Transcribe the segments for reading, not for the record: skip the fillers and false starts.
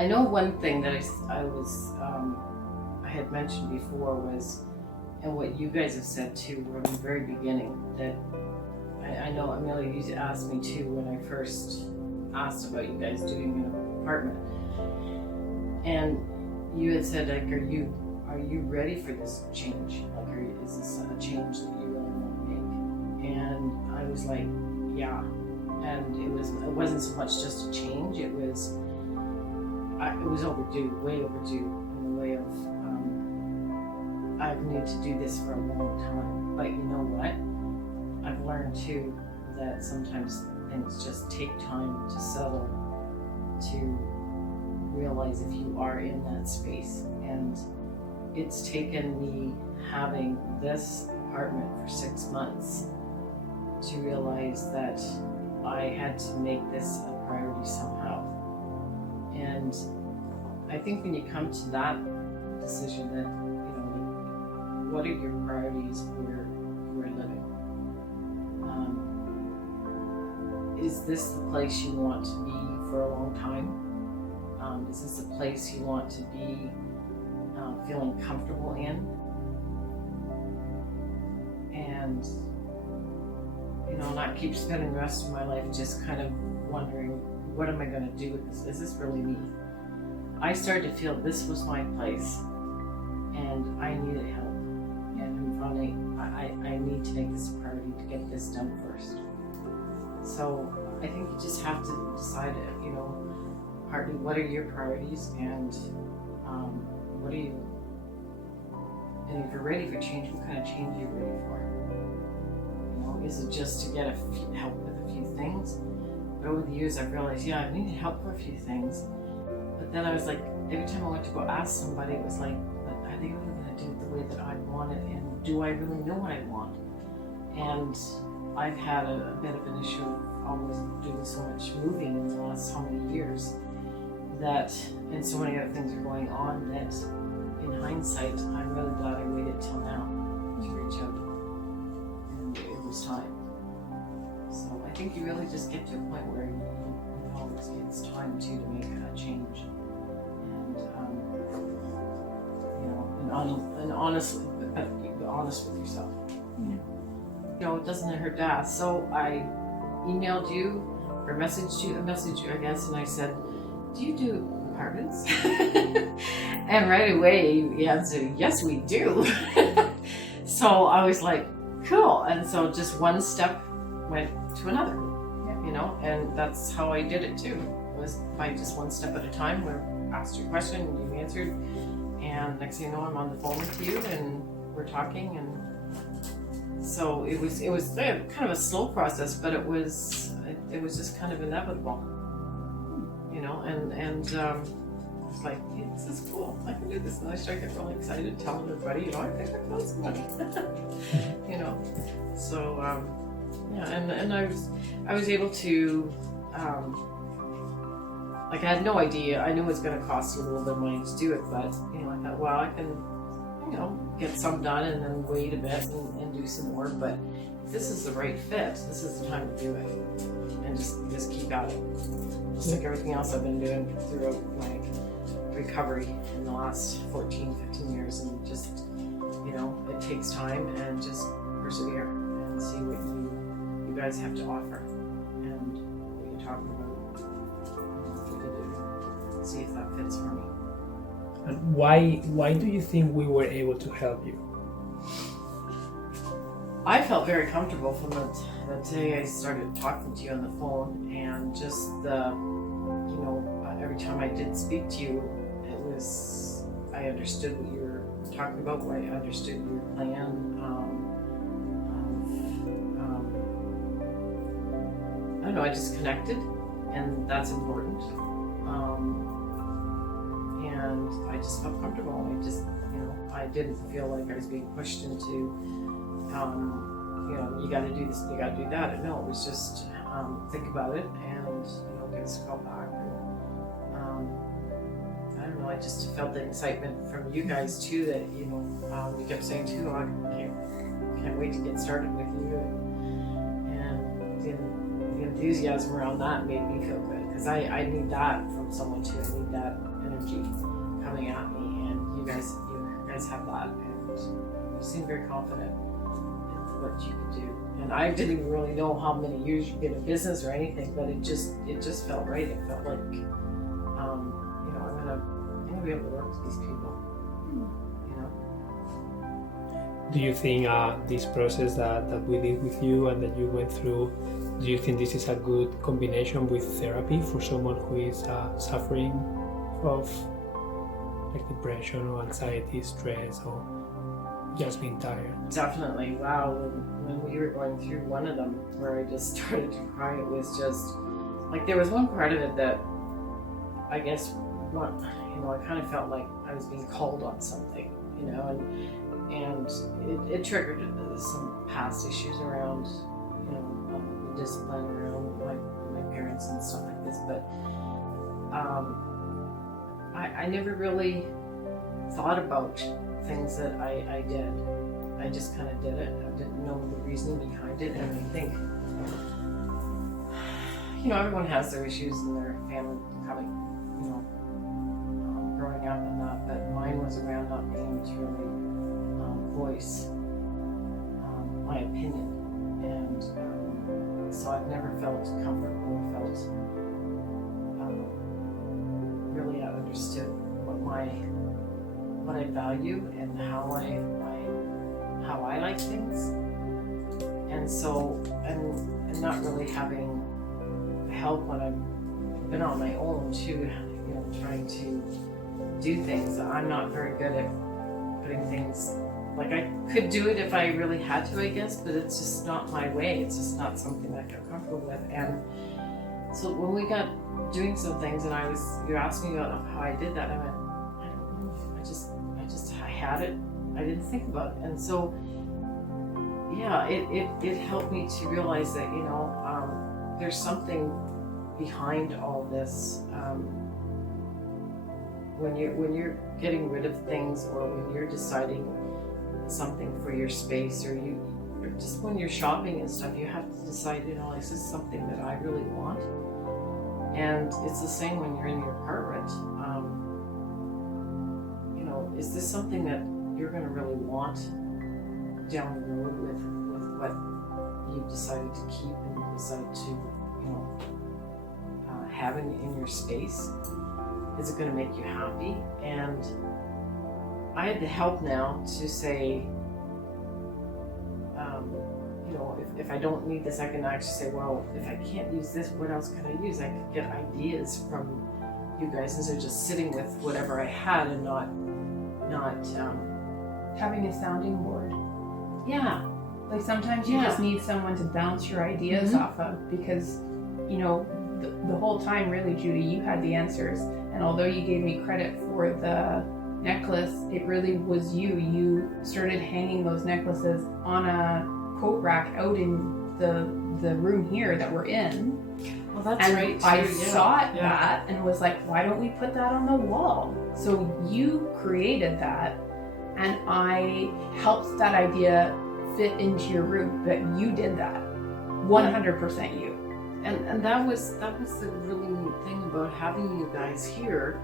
I know one thing that I had mentioned before was, and what you guys have said too from the very beginning, that I know Amelia used to ask me too when I first asked about you guys doing an apartment, and you had said, like, are you ready for this change? Like, is this a change that you really want to make? And I was like, yeah. And it wasn't so much just a change. It was overdue, way overdue, in the way of I've needed to do this for a long time. But you know what? I've learned too that sometimes things just take time to settle, to realize if you are in that space. And it's taken me having this apartment for 6 months to realize that I had to make this a priority somehow. And I think when you come to that decision that, what are your priorities where you are living? Is this the place you want to be for a long time? Is this a place you want to be feeling comfortable in? And not keep spending the rest of my life just kind of wondering, what am I going to do with this? Is this really me? I started to feel this was my place and I needed help. And finally, I need to make this a priority to get this done first. So I think you just have to decide, partly what are your priorities and what are you, and if you're ready for change, what kind of change are you ready for? Is it just to get help with a few things? But over the years I've realized, I needed help for a few things. But then I was like, every time I went to go ask somebody, it was like, but are they really going to do it the way that I want it? And do I really know what I want? And I've had a bit of an issue of always doing so much moving in the last so many years that, and so many other things are going on that in hindsight, I'm really glad I waited till now to reach out. And it was time. So I think you really just get to a point where you know it's time to make a change. And honestly, be honest with yourself. It doesn't hurt to ask. So I emailed you or messaged you, I guess, and I said, do you do apartments? And right away you answered, yes, we do. So I was like, cool. And so just one step went to another, and that's how I did it too. Was by just one step at a time. We asked you a question and you answered, and next thing you know, I'm on the phone with you and we're talking. And so it was kind of a slow process, but it was just kind of inevitable, and it's like, hey, this is cool, I can do this. And I started getting really excited, telling everybody, I think I found some money. So and I was able to I had no idea. I knew it was going to cost a little bit of money to do it, but I thought, well, I can get some done and then wait a bit and do some more. But if this is the right fit, this is the time to do it, and just keep at it. Just like everything else I've been doing throughout my recovery in the last 14, 15 years, and just it takes time, and just persevere and see what you guys have to offer and what you're talking about. See if that fits for me. And why do you think we were able to help you? I felt very comfortable from the day I started talking to you on the phone, and just every time I did speak to you, I understood what you were talking about. I understood your plan. I don't know. I just connected, and that's important. And I just felt comfortable. I didn't feel like I was being pushed into, you got to do this, you got to do that. No, it was just think about it and give us a call back. And, I don't know. I just felt the excitement from you guys too. That you kept saying too, I can't wait to get started with you. And the enthusiasm around that made me feel good, because I need that from someone too. I need that. energy coming at me, and you guys have that, and you seem very confident in what you can do. And I didn't even really know how many years you've been in business or anything, but it just felt right. It felt like, I'm gonna be able to work with these people. Do you think this process that we did with you and that you went through, do you think this is a good combination with therapy for someone who is suffering of like depression or anxiety, stress, or just being tired? Definitely. Wow. When we were going through one of them where I just started to cry, it was just like there was one part of it that I guess I kind of felt like I was being called on something, and it triggered some past issues around, discipline around my parents and stuff like this. But I never really thought about things that I did. I just kind of did it. I didn't know the reasoning behind it, and I think, everyone has their issues in their family coming, growing up and that, but mine was around not being able to really voice my opinion, and so I've never felt comfortable or felt really understood what I value and how I like things, and so and not really having help when I've been on my own too, trying to do things. I'm not very good at putting things, like I could do it if I really had to, I guess, but it's just not my way. It's just not something that I feel comfortable with. And so when we got doing some things and you asked me about how I did that, I went, I don't know. I had it. I didn't think about it. And so, yeah, it helped me to realize that, there's something behind all this. When you're getting rid of things, or when you're deciding something for your space, or just when you're shopping and stuff, you have to decide, is this something that I really want? And it's the same when you're in your apartment. Is this something that you're going to really want down the road with what you decided to keep and you decided to, have in your space? Is it going to make you happy? And I had the help now to say, if I don't need this, I can actually say, well, if I can't use this, what else can I use? I could get ideas from you guys instead of just sitting with whatever I had and not having a sounding board. Yeah. Like sometimes you just need someone to bounce your ideas off of, because, the whole time really, Judie, you had the answers. And although you gave me credit for the necklace, it really was you. You started hanging those necklaces on a coat rack out in the room here that we're in. Well, that's and right. I saw that and was like, why don't we put that on the wall? So you created that, and I helped that idea fit into your room, but you did that. 100% you. And that was the really neat thing about having you guys here,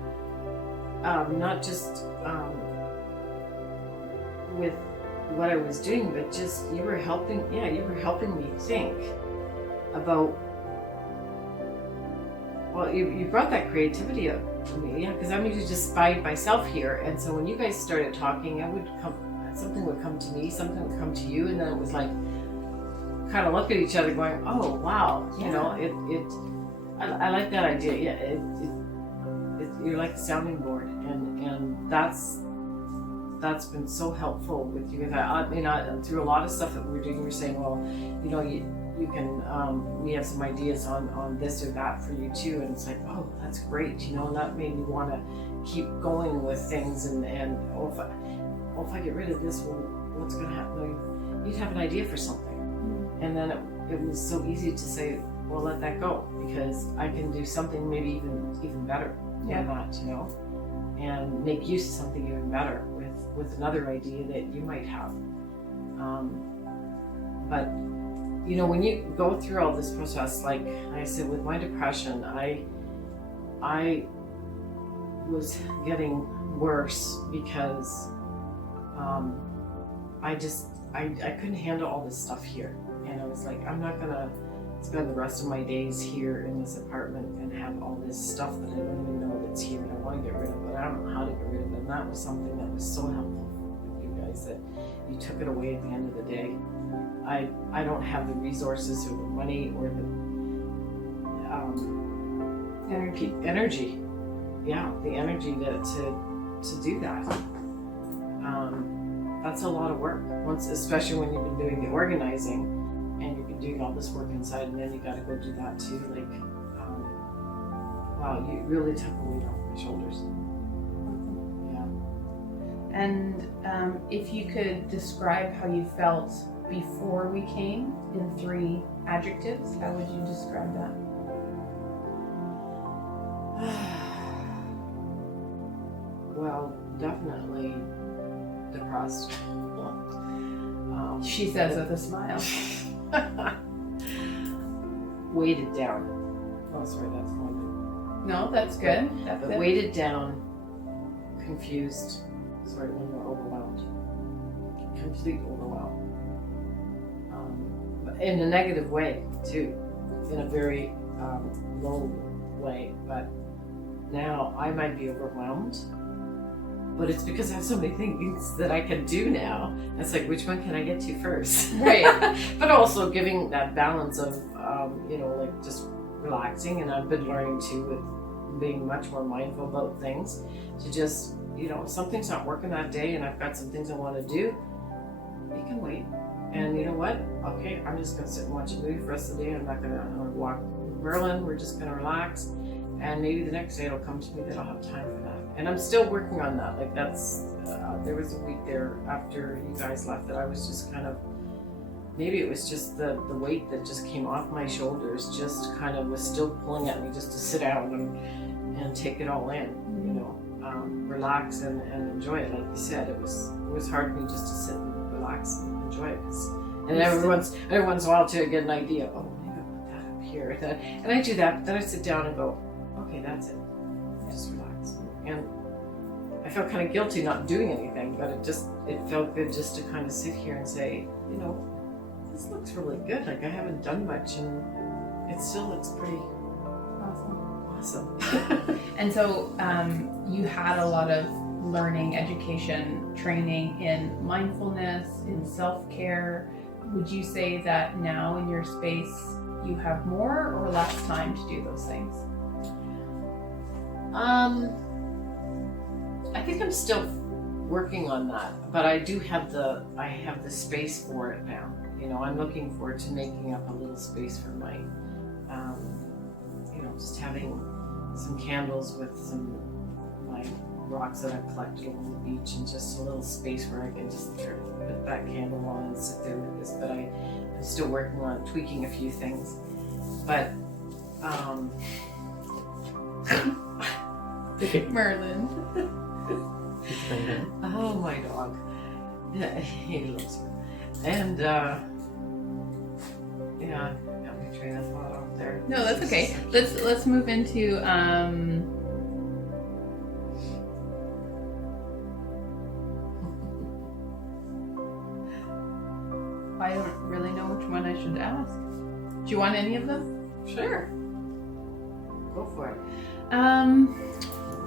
not just with what I was doing, but just you were helping me think about, well, you brought that creativity up to me, because I'm usually just by myself here, and so when you guys started talking, something would come to me, something would come to you, and then it was like, kind of look at each other going, oh wow, I like that idea. You're like a sounding board, and that's been so helpful with you. Through a lot of stuff that we're doing, we're saying, well, you can, we have some ideas on this or that for you too, and it's like, oh, that's great, and that made me want to keep going with things, and if I get rid of this, well, what's going to happen? You'd have an idea for something. And then it was so easy to say, well, let that go, because I can do something maybe even better than that, and make use of something even better with another idea that you might have. But when you go through all this process, like I said, with my depression, I was getting worse because I couldn't handle all this stuff here. And I was like, I'm not gonna spend the rest of my days here in this apartment and have all this stuff that I don't even know that's here and I want to get rid of, but I don't know how to get rid of it. And that was something that was so helpful with you guys, that you took it away at the end of the day. I don't have the resources or the money or the energy. Yeah, the energy to do that. That's a lot of work. Especially when you've been doing the organizing and you've been doing all this work inside, and then you got to go do that too. Like, wow, you really took a weight off my shoulders. Yeah. And if you could describe how you felt before we came in 3 adjectives, how would you describe that? Well, definitely depressed. She says with a smile. Weighted down. Oh, sorry, that's one. No, that's good. But weighted down, confused. Sorry, when we're overwhelmed. Complete overwhelm. But in a negative way too, in a very low way. But now I might be overwhelmed. But it's because I have so many things that I can do now. It's like, which one can I get to first? Right. But also giving that balance of, like just relaxing. And I've been learning too with being much more mindful about things. To just, something's not working that day and I've got some things I want to do. You can wait. And you know what? Okay, I'm just going to sit and watch a movie for the rest of the day. I'm not going to walk with Merlin. We're just going to relax. And maybe the next day it'll come to me that I'll have time for that. And I'm still working on that. Like that's, there was a week there after you guys left that I was just kind of, maybe it was just the weight that just came off my shoulders, just kind of was still pulling at me just to sit down and take it all in, relax and enjoy it. Like you said, it was hard for me just to sit and relax and enjoy it. And every once in a while to get an idea, oh, maybe I'll put that up here. And I do that, then I sit down and go, okay, that's it. Just relax. And I felt kind of guilty not doing anything, but it felt good just to kind of sit here and say, this looks really good. Like I haven't done much and it still looks pretty awesome. And so you had a lot of learning, education, training in mindfulness, in self-care. Would you say that now in your space you have more or less time to do those things? I think I'm still working on that, but I do have the space for it now. I'm looking forward to making up a little space for my, just having some candles with my rocks that I've collected along the beach, and just a little space where I can just put that candle on and sit there with this. But I'm still working on tweaking a few things. But Merlin. Oh, my dog. He loves me. And yeah, got my train of thought off there. No, that's okay. Let's move into I don't really know which one I should ask. Do you want any of them? Sure. Go for it.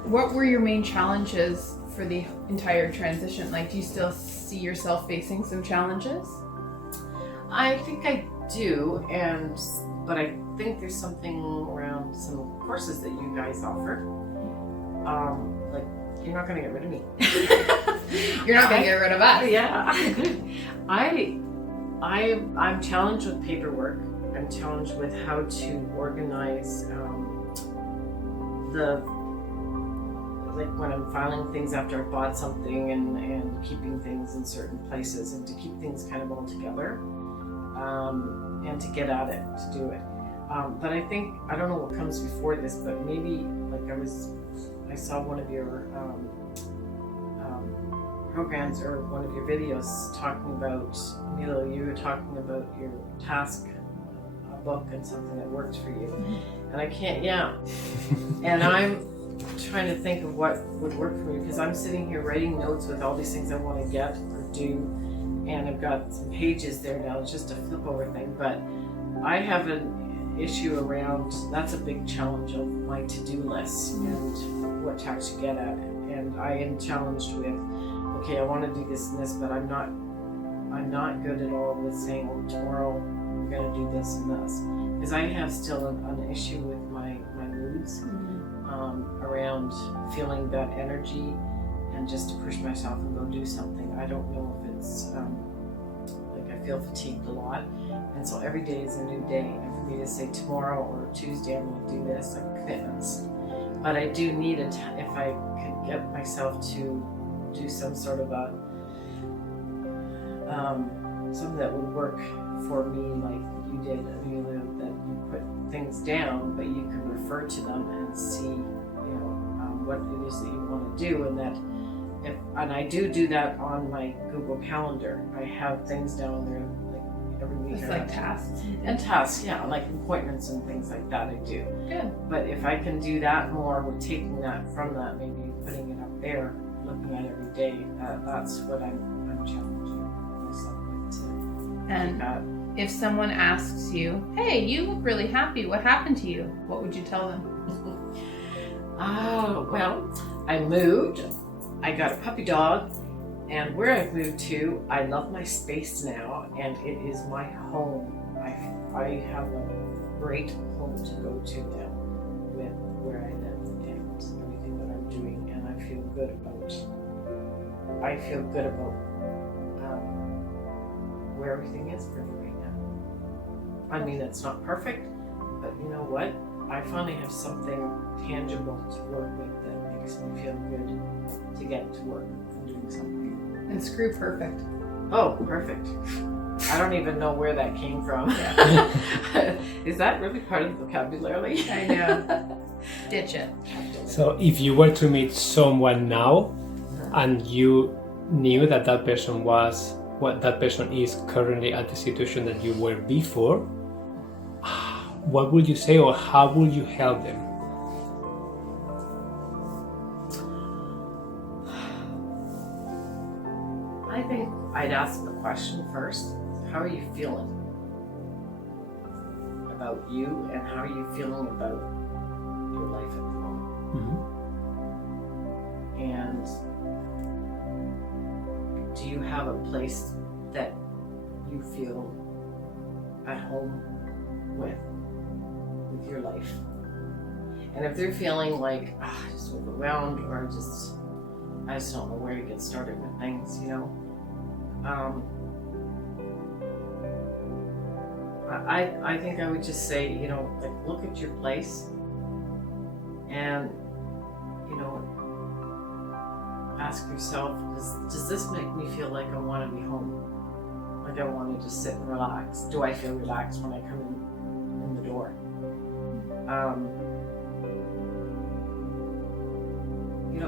What were your main challenges for the entire transition? Like, do you still see yourself facing some challenges? I think I do, but I think there's something around some courses that you guys offer. Like, you're not going to get rid of me. You're not going to get rid of us. Yeah. I'm challenged with paperwork. I'm challenged with how to organize like when I'm filing things after I bought something and keeping things in certain places, and to keep things kind of all together, and to get at it, to do it. But I think, I don't know what comes before this, but maybe like I saw one of your programs or one of your videos talking about, Milo, you were talking about your task book and something that worked for you. And I can't, and trying to think of what would work for me, because I'm sitting here writing notes with all these things I want to get or do, and I've got some pages there now. It's just a flip over thing, but I have an issue around, that's a big challenge of my to-do lists and what to actually get at it. And I am challenged with, okay, I want to do this and this, but I'm not good at all with saying, well, tomorrow we're going to do this and this, because I have still an issue with my moods. Around feeling that energy and just to push myself and go do something. I don't know if it's like I feel fatigued a lot, and so every day is a new day. And for me to say tomorrow or Tuesday I'm going to do this, like commitments. But I do need it if I could get myself to do some sort of a something that would work for me, like you did, Amelia, that you put things down, but you can refer to them and see, what it is that you want to do, and that and I do that on my Google Calendar. I have things down there like every week. It's like tasks. And tasks, yeah, like appointments and things like that I do. Good. But if I can do that more with taking that from that, maybe putting it up there, looking at it every day, that's what I'm challenging myself with to And that. if someone asks you, hey, you look really happy, what happened to you? What would you tell them? Oh, well, I moved, I got a puppy dog, and where I've moved to, I love my space now, and it is my home. I have a great home to go to now with where I live and everything that I'm doing, and I feel good about where everything is for me right now. I mean, it's not perfect, but you know what? I finally have something tangible to work with that makes me feel good to get to work and doing something. And screw perfect. Oh, perfect. I don't even know where that came from. Yeah. Is that really part of the vocabulary? I know. Ditch it. So if you were to meet someone now and you knew that that person was what that person is currently at the situation that you were before, what would you say, or how would you help them? I think I'd ask the question first, how are you feeling about you, and how are you feeling about your life at the moment? Mm-hmm. And do you have a place that you feel at home with your life? And if they're feeling like just overwhelmed, or I just don't know where to get started with things, I think I would just say, like, look at your place and ask yourself, does this make me feel like I want to be home? Like I want to just sit and relax? Do I feel relaxed when I come in the door?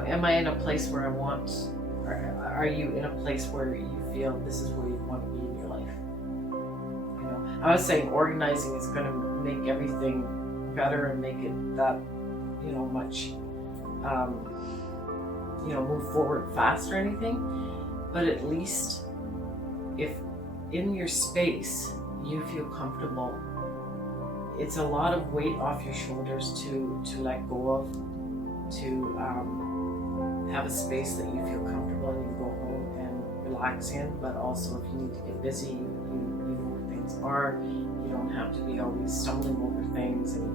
Am I in a place where I want, or are you in a place where you feel this is where you want to be in your life? I was saying organizing is going to make everything better and make it that, much, move forward fast or anything. But at least if in your space you feel comfortable, it's a lot of weight off your shoulders to let go of, to have a space that you feel comfortable and you go home and relax in. But also, if you need to get busy, you know where things are. You don't have to be always stumbling over things and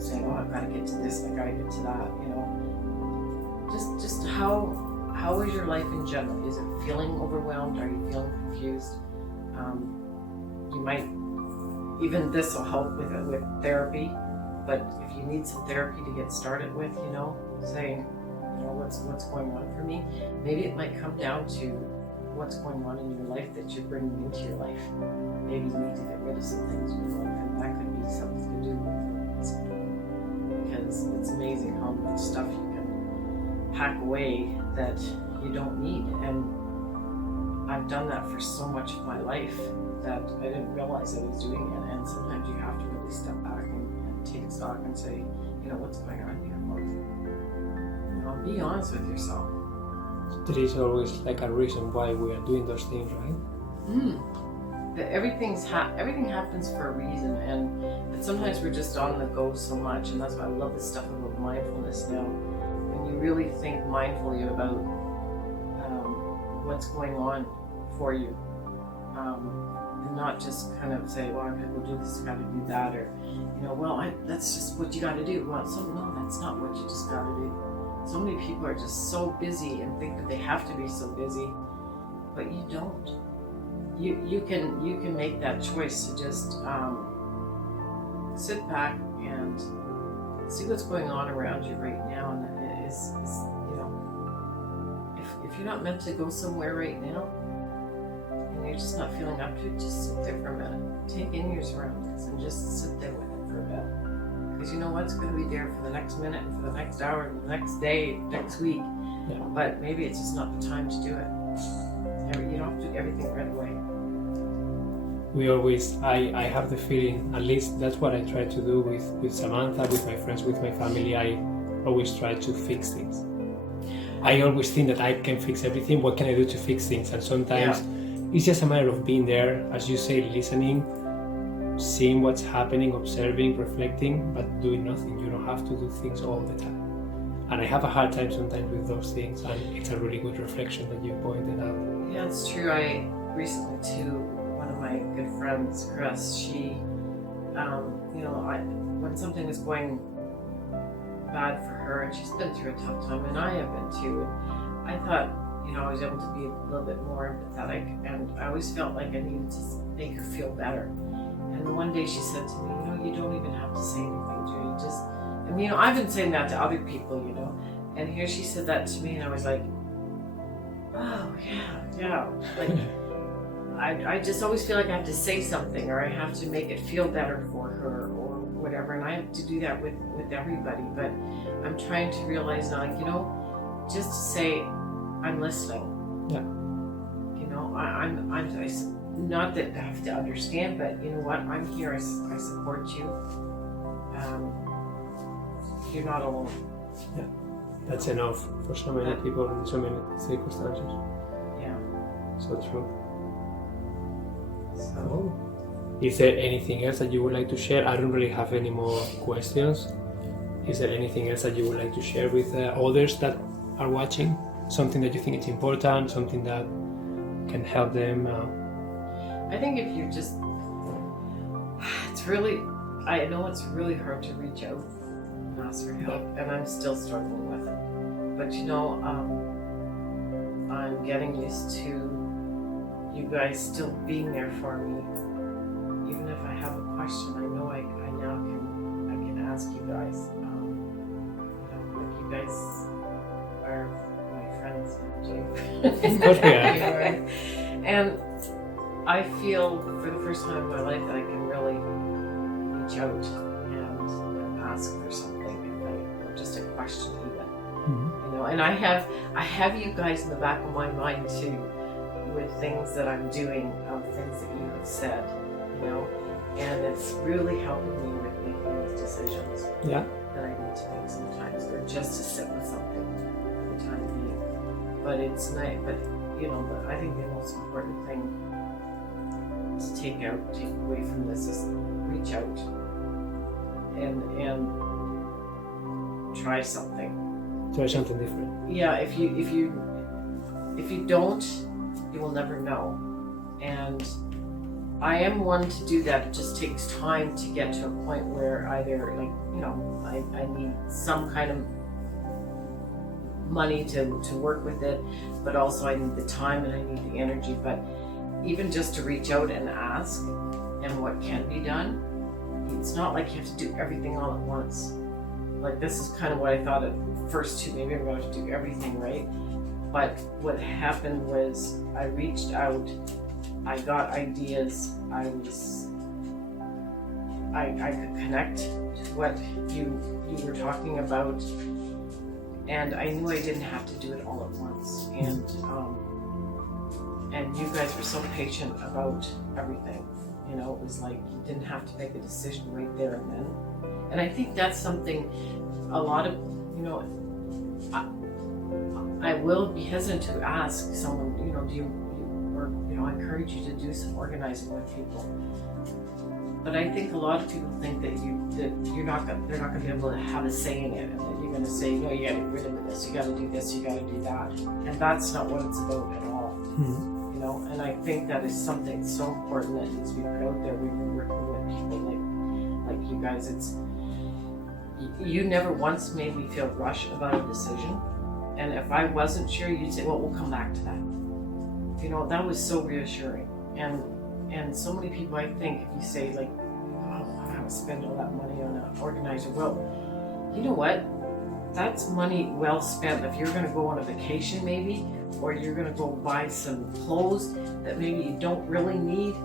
saying, oh, I've got to get to this, I've got to get to that. Just how is your life in general? Is it feeling overwhelmed? Are you feeling confused? You might, even this will help with therapy, but if you need some therapy to get started with, saying, what's going on for me, maybe it might come down to what's going on in your life that you're bringing into your life. Maybe you need to get rid of some things in your life, and that could be something to do with discipline. Because it's amazing how much stuff you can pack away that you don't need. And I've done that for so much of my life that I didn't realize I was doing it. And sometimes you have to really step back and take stock and say, what's going on here? be honest with yourself. There is always like a reason why we are doing those things, right? Everything happens for a reason, but sometimes we're just on the go so much, and that's why I love this stuff about mindfulness now. When you really think mindfully about what's going on for you, and not just kind of say, well, I gotta go do this, I gotta do that, or that's just what you gotta do. Well, no, that's not what you just gotta do. So many people are just so busy and think that they have to be so busy, but you don't. You can make that choice to just sit back and see what's going on around you right now, and is if you're not meant to go somewhere right now and you're just not feeling up to it, just sit there for a minute, take in your surroundings and just sit there with it for a bit, because you know what's going to be there for the next minute and for the next hour and the next day, next week. But maybe it's just not the time to do it. You don't have to do everything right away. I have the feeling, at least that's what I try to do with Samantha, with my friends, with my family. I always try to fix things. I always think that I can fix everything. What can I do to fix things? And sometimes it's just a matter of being there, as you say, listening, seeing what's happening, observing, reflecting, but doing nothing. You don't have to do things all the time. And I have a hard time sometimes with those things, and it's a really good reflection that you pointed out. Yeah, it's true. I recently too, one of my good friends, Chris, she, when something is going bad for her, and she's been through a tough time, and I have been too, and I thought, I was able to be a little bit more empathetic, and I always felt like I needed to make her feel better. And one day she said to me, you don't even have to say anything, Judie, just, and I've been saying that to other people, and here she said that to me, and I was like, oh yeah, like, I just always feel like I have to say something, or I have to make it feel better for her, or whatever, and I have to do that with everybody, but I'm trying to realize now, just to say, I'm listening. Yeah. I'm not that I have to understand, but you know what? I'm here. I support you. You're not alone. Yeah. That's enough for so many people in so many circumstances. Yeah. So true. So. Is there anything else that you would like to share? I don't really have any more questions. Is there anything else that you would like to share with others that are watching? Something that you think is important, something that can help them? I think if you're just, I know it's really hard to reach out and ask for help, and I'm still struggling with it. But I'm getting used to you guys still being there for me. Even if I have a question, I know I now can ask you guys. You guys are my friends too. Of course we are. And I feel for the first time in my life that I can really reach out and ask for something, or just a question even. Mm-hmm. And I have you guys in the back of my mind too, with things that I'm doing, things that you have said, and it's really helping me with making those decisions that I need to make sometimes, or just to sit with something for the time being. But it's nice, but I think the most important thing to take away from this is reach out and try something. Try something different. Yeah, if you don't, you will never know. And I am one to do that. It just takes time to get to a point where either I need some kind of money to work with it, but also I need the time and I need the energy. But even just to reach out and ask and what can be done, it's not like you have to do everything all at once. Like, this is kind of what I thought at first too, maybe I'm going to have to do everything, right? But what happened was I reached out, I got ideas, I could connect to what you were talking about, and I knew I didn't have to do it all at once. And you guys were so patient about everything. It was like you didn't have to make a decision right there and then. And I think that's something a lot of, I will be hesitant to ask someone, I encourage you to do some organizing with people. But I think a lot of people think that they're not going to be able to have a say in it, and that you're going to say, no, you got to get rid of this, you got to do this, you got to do that, and that's not what it's about at all. And I think that is something so important that needs to be put out there when you're working with people like you guys. You never once made me feel rushed about a decision, and if I wasn't sure, you'd say, well, we'll come back to that. That was so reassuring. And so many people, I think, if you say like, oh, I haven't spent all that money on an organizer. Well, you know what? That's money well spent. If you're going to go on a vacation maybe, or you're going to go buy some clothes that maybe you don't really need,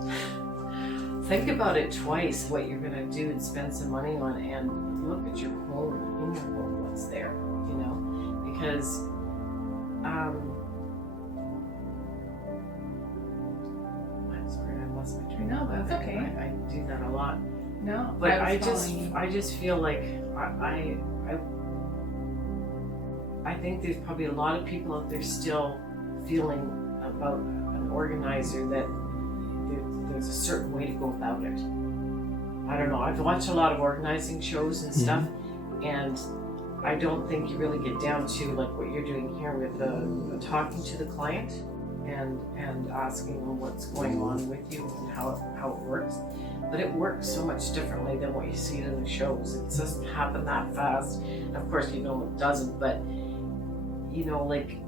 think about it twice what you're going to do and spend some money on, and look at your home, in your home, what's there, because No, that's okay. I do that a lot. No, but I just feel like I think there's probably a lot of people out there still feeling about an organizer that there's a certain way to go about it. I don't know. I've watched a lot of organizing shows and stuff, and I don't think you really get down to like what you're doing here with talking to the client and asking them what's going on with you and how it works. But it works so much differently than what you see in the shows. It doesn't happen that fast. Of course, it doesn't, but like,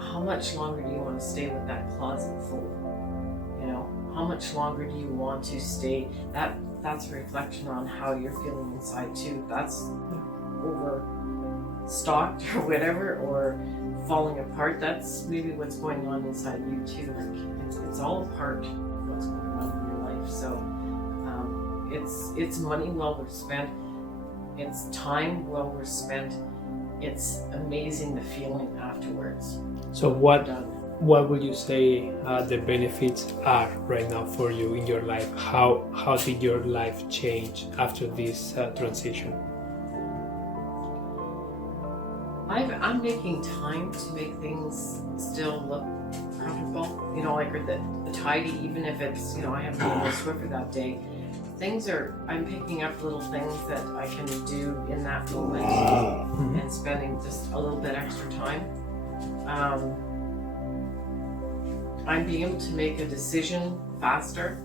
how much longer do you want to stay with that closet full? How much longer do you want to stay? That's a reflection on how you're feeling inside too. That's overstocked or whatever, or falling apart. That's maybe what's going on inside you too. Like, it's all a part of what's going on in your life. So it's money well worth spent. It's time well worth spent. It's amazing the feeling afterwards. So what would you say the benefits are right now for you in your life? How did your life change after this transition? I'm making time to make things still look comfortable. Like the tidy, even if it's, I have to go to Swiffer that day. I'm picking up little things that I can do in that moment and spending just a little bit extra time. I'm being able to make a decision faster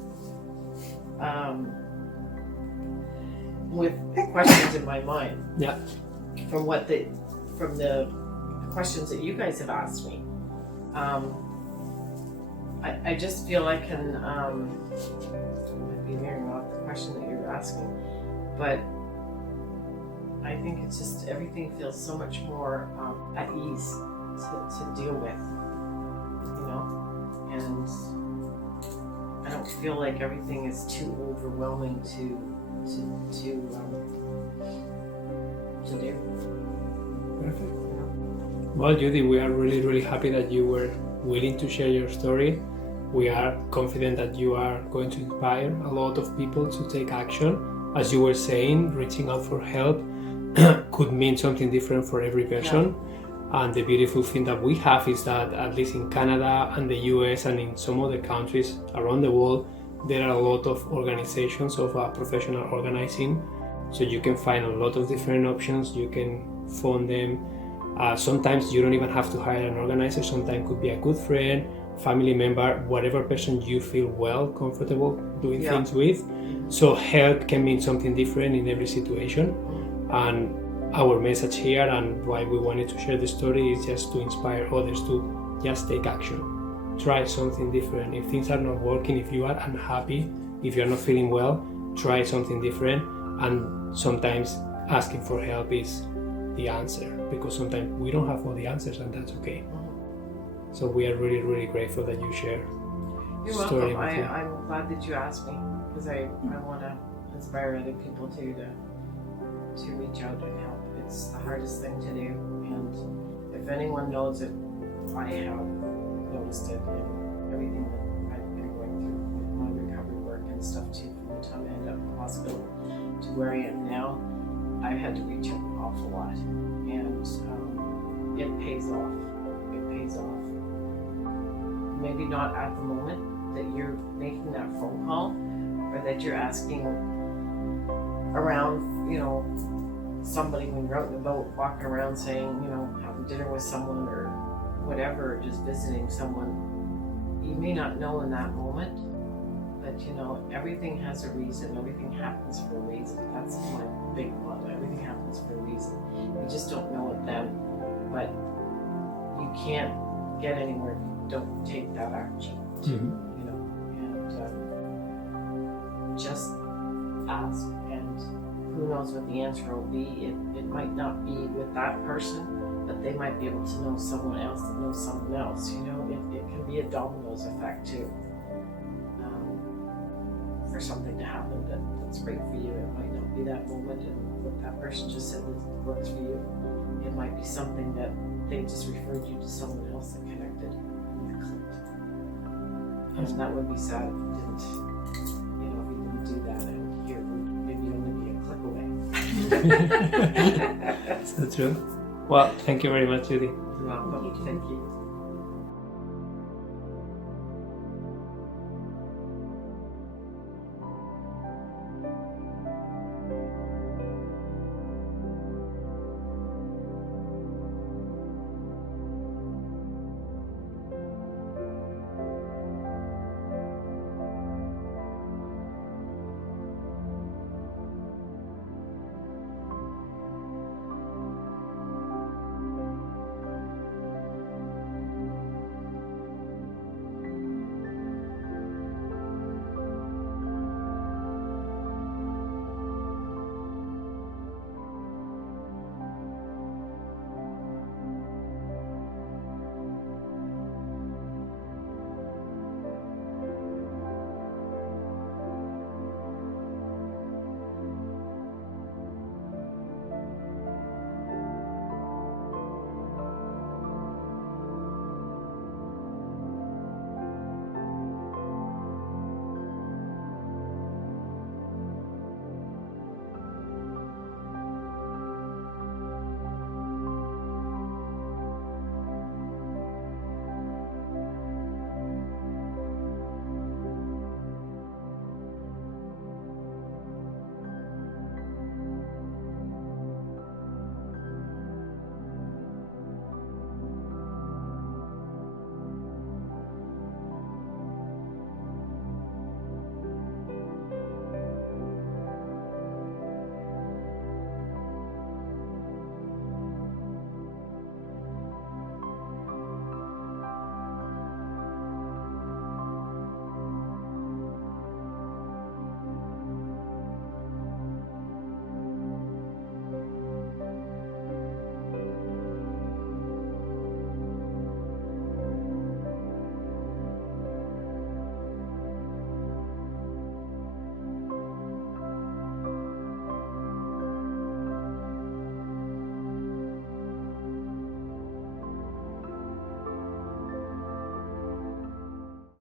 with questions in my mind. Yeah. From the questions that you guys have asked me. I just feel I can, I might be veering off the question that you're asking, but I think it's just, everything feels so much more at ease to deal with, and I don't feel like everything is too overwhelming to do. Perfect. Well, Judie, we are really, really happy that you were willing to share your story. We are confident that you are going to inspire a lot of people to take action. As you were saying, reaching out for help could mean something different for every person. Yeah. And the beautiful thing that we have is that, at least in Canada and the US and in some other countries around the world, there are a lot of organizations of professional organizing. So you can find a lot of different options. You can phone them. Sometimes you don't even have to hire an organizer. Sometimes it could be a good friend, family member, whatever person you feel comfortable doing things with. So help can mean something different in every situation. And our message here and why we wanted to share the story is just to inspire others to just take action. Try something different. If things are not working, if you are unhappy, if you're not feeling well, try something different. And sometimes asking for help is the answer, because sometimes we don't have all the answers, and that's okay. So we are really, really grateful that you share. You're welcome. I'm glad that you asked me, because I want to inspire other people too to reach out and help. It's the hardest thing to do, and if anyone knows it, I have noticed it in everything that I've been going through with my recovery work and stuff too, from the time I ended up in the hospital to where I am now. I had to reach out an awful lot, and it pays off. It pays off. Maybe not at the moment that you're making that phone call, or that you're asking around, somebody when you're out and about walking around saying, having dinner with someone or whatever, or just visiting someone. You may not know in that moment, but everything has a reason. Everything happens for a reason. That's my big motto. Everything happens for a reason. You just don't know it then, but you can't get anywhere if you don't take that action. And just ask, and who knows what the answer will be. It might not be with that person, but they might be able to know someone else that knows someone else. It can be a dominoes effect too. For something to happen that's great for you, it might not be that moment, and what that person just said works for you. It might be something that they just referred you to someone else that connected and you clicked. And that would be sad if you didn't, do that, and here would maybe only be a click away. So true. Well, thank you very much, Judie. You're welcome. Thank you.